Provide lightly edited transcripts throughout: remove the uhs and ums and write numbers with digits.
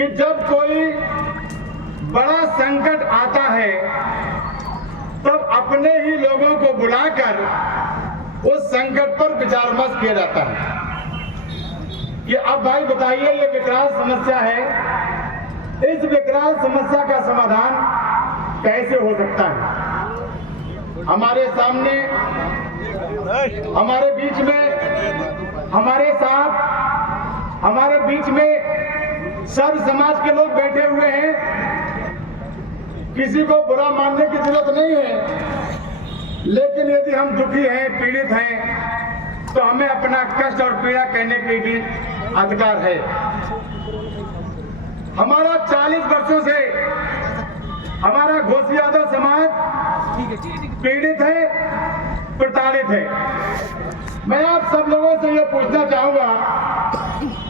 कि जब कोई बड़ा संकट आता है तब अपने ही लोगों को बुलाकर उस संकट पर विचार विमर्श किया जाता है कि अब भाई बताइए ये विकराल समस्या है, इस विकराल समस्या का समाधान कैसे हो सकता है। हमारे सामने, हमारे बीच में, हमारे साथ, हमारे बीच में सर्व समाज के लोग बैठे हुए हैं। किसी को बुरा मानने की जरूरत नहीं है, लेकिन यदि हम दुखी हैं, पीड़ित हैं, तो हमें अपना कष्ट और पीड़ा कहने की भी अधिकार है। हमारा 40 वर्षों से हमारा घोष यादव समाज पीड़ित है, प्रताड़ित है। मैं आप सब लोगों से ये पूछना चाहूंगा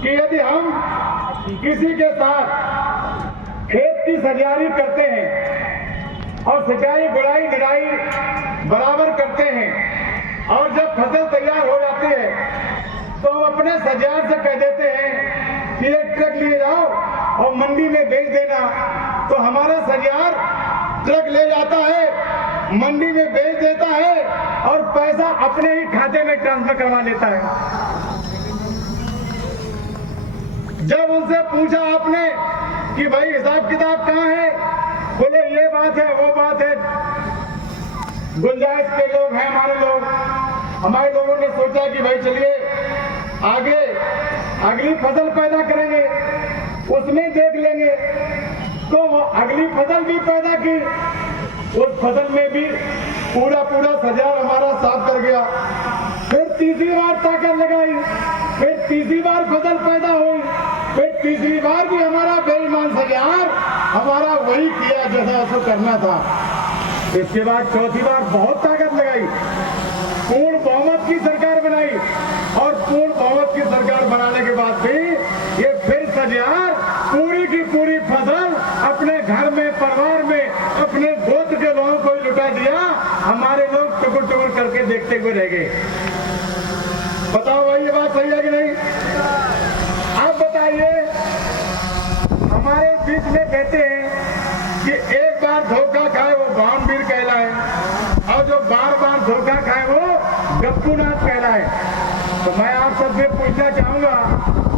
कि यदि हम किसी के साथ खेत की सरियारी करते हैं और सिंचाई, गुड़ाई, निराई बराबर करते हैं और जब फसल तैयार हो जाती है तो हम अपने सजियार से कह देते हैं कि एक ट्रक लिए जाओ और मंडी में बेच देना, तो हमारा सजियार ट्रक ले जाता है, मंडी में बेच देता है और पैसा अपने ही खाते में ट्रांसफर करवा लेता है। जब उनसे पूछा आपने कि भाई हिसाब किताब कहाँ है, बोले ये बात है, वो बात है। गुंजाइश के लोग हैं हमारे लोगों ने सोचा कि भाई चलिए आगे अगली फसल पैदा करेंगे, उसमें देख लेंगे। तो वो अगली फसल भी पैदा की, उस फसल में भी पूरा सजार हमारा साफ कर गया। फिर तीसरी बार ताकत लगाई, फिर तीसरी बार फसल पैदा हुई, फिर तीसरी बार भी हमारा बेईमान सजार हमारा वही किया जैसा उसको करना था। इसके बाद चौथी बार बहुत ताकत लगाई, पूर्ण बहुमत की सरकार बनाई और पूर्ण बहुमत की सरकार बनाने के बाद भी ये फिर सजार पूरी की पूरी फसल अपने घर में, परिवार में, अपने गोत्र के लोगों को लुटा दिया। हमारे लोग टुकुर टुकुर करके देखते हुए रह गए। बताओ भाई ये बात सही है कि नहीं? आप बताइए। हमारे बीच में कहते हैं कि एक बार धोखा खाए वो बाणवीर कहलाए और जो बार बार धोखा खाए वो गप्पूनाथ कहलाए। तो मैं आप सबसे पूछना चाहूंगा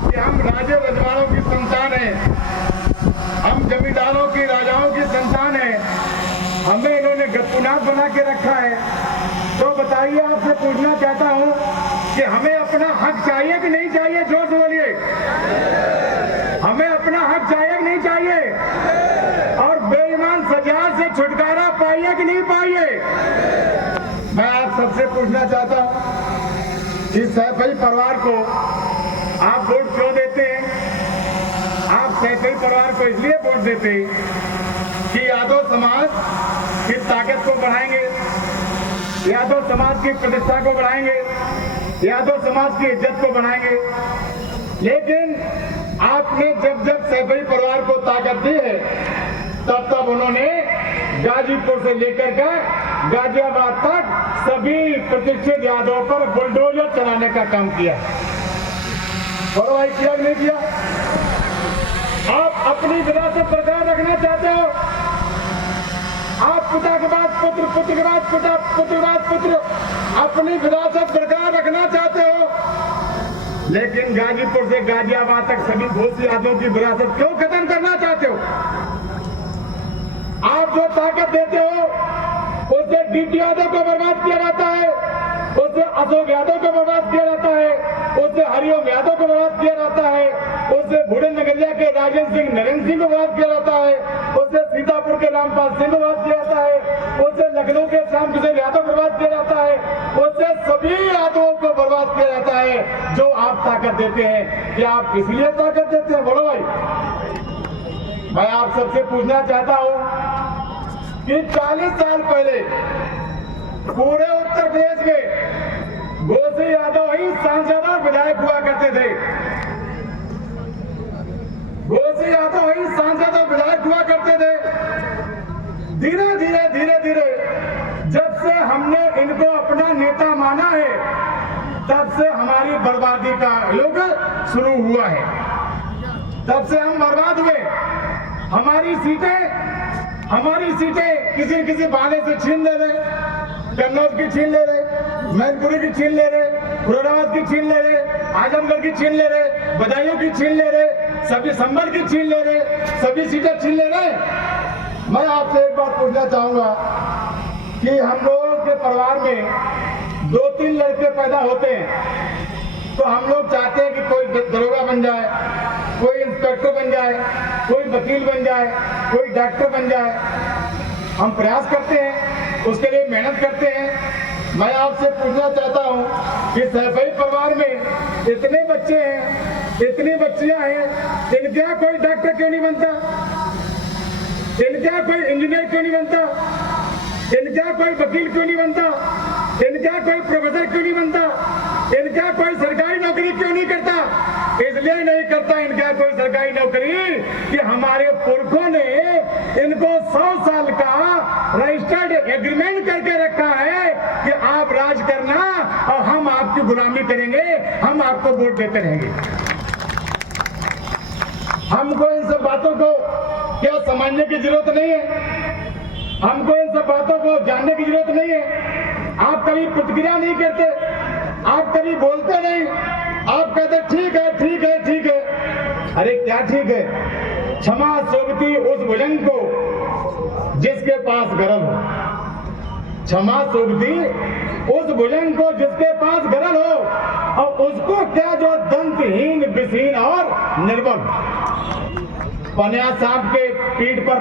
कि हम राजे रजवाड़ों की संतान है, हम जमींदारों की, राजाओं की संतान है, हमें इन्होंने गप्पूनाथ बना के रखा है। तो बताइए, आपसे पूछना चाहता हूं कि हमें अपना हक चाहिए कि नहीं चाहिए? जोर से बोलिए, हमें अपना हक चाहिए कि नहीं चाहिए? और बेईमान सजार से छुटकारा पाइए कि नहीं पाइए? मैं आप सबसे पूछना चाहता हूं कि सैफई परिवार को आप वोट क्यों देते हैं? आप सैफई परिवार को इसलिए वोट देते हैं कि यादव समाज की ताकत को बढ़ाएंगे, यादव समाज की प्रतिष्ठा को बढ़ाएंगे, यादव समाज की इज्जत को बढ़ाएंगे। लेकिन आपने जब जब सैफई परिवार को ताकत दी है तब तब उन्होंने गाजीपुर से लेकर के गाजियाबाद तक सभी प्रतिष्ठित यादवों पर बुलडोजर चलाने का काम किया। और भाई किया नहीं किया? आप अपनी विरासत बरकरार रखना चाहते हो, आप पिता के बाद पुत्र, पुत्र के बाद पिता, पुत्र के बाद पुत्र, अपनी विरासत बरकरार रखना चाहते हो, लेकिन गाजीपुर से गाजियाबाद तक सभी घोष यादवों की विरासत क्यों खत्म करना चाहते हो? आप जो ताकत देते हो उससे डीटी यादव को बर्बाद किया जाता है, उससे अशोक यादव को बर्बाद किया जाता है, उससे हरिओम यादव को बर्बाद किया जाता है, उससे बूढ़े नगरिया के राजेंद्र सिंह, नरेंद्र सिंह को बर्बाद किया जाता है, उससे सीतापुर के रामपाल सिंह को बर्बाद किया जाता है, उससे लखनऊ के श्याम किशोर यादव को बर्बाद किया जाता है, उससे सभी यादवों को बर्बाद किया जाता है जो आप ताकत देते हैं। क्या आप इसलिए ताकत देते हैं? बोलो भाई। मैं आप सबसे पूछना चाहता हूं कि 40 साल पहले पूरे उत्तर प्रदेश में घोष यादव ही सांसद और विधायक हुआ करते थे। घोष यादव ही सांसद और विधायक हुआ करते थे। धीरे धीरे जब से हमने इनको अपना नेता माना है तब से हमारी बर्बादी का युग शुरू हुआ है। तब से हम बर्बाद हुए। हमारी सीटें किसी बहाने से छीन ले रहे, कन्नौज की छीन ले रहे, मैनपुरी की छीन ले रहे, मुरादाबाद की छीन ले रहे, आजमगढ़ की छीन ले रहे, बदायूं की छीन ले रहे, सभी संभल की छीन ले रहे, सभी सीटें छीन ले रहे। मैं आपसे एक बात पूछना चाहूंगा कि हम लोगों के परिवार में 2-3 लड़के पैदा होते हैं तो हम लोग चाहते हैं कि कोई दरोगा बन जाए, कोई इंस्पेक्टर बन जाए, कोई वकील बन जाए, कोई डॉक्टर बन जाए। हम प्रयास करते हैं, उसके लिए मेहनत करते हैं। मैं आपसे पूछना चाहता हूं कि सैफई परिवार में इतने बच्चे हैं, इतनी बच्चियां हैं, इनका कोई डॉक्टर क्यों नहीं बनता? इनका कोई इंजीनियर क्यों नहीं बनता? इनका कोई वकील क्यों नहीं बनता? इनका कोई प्रोफेसर क्यों नहीं बनता? इनका कोई सरकारी नौकरी क्यों नहीं करता? इसलिए नहीं करता इनका कोई सरकारी नौकरी कि हमारे पुरखों ने इनको 100 साल का रजिस्टर्ड एग्रीमेंट करके रखा है कि आप राज करना और हम आपकी गुलामी करेंगे, हम आपको वोट देते रहेंगे। हमको इन सब बातों को क्या समझने की जरूरत नहीं है, हमको इन सब बातों को जानने की जरूरत नहीं है। आप कभी प्रतिक्रिया नहीं करते, आप कभी बोलते नहीं, आप कहते ठीक है ठीक है ठीक है। अरे क्या ठीक है? क्षमा सोबती उस भुजंग को जिसके पास गरल हो, क्षमा सोबती उस भुजंग को जिसके पास गरल हो, और उसको क्या जो दंतहीन, विषहीन और निर्बल। पनिया साहब के पीठ पर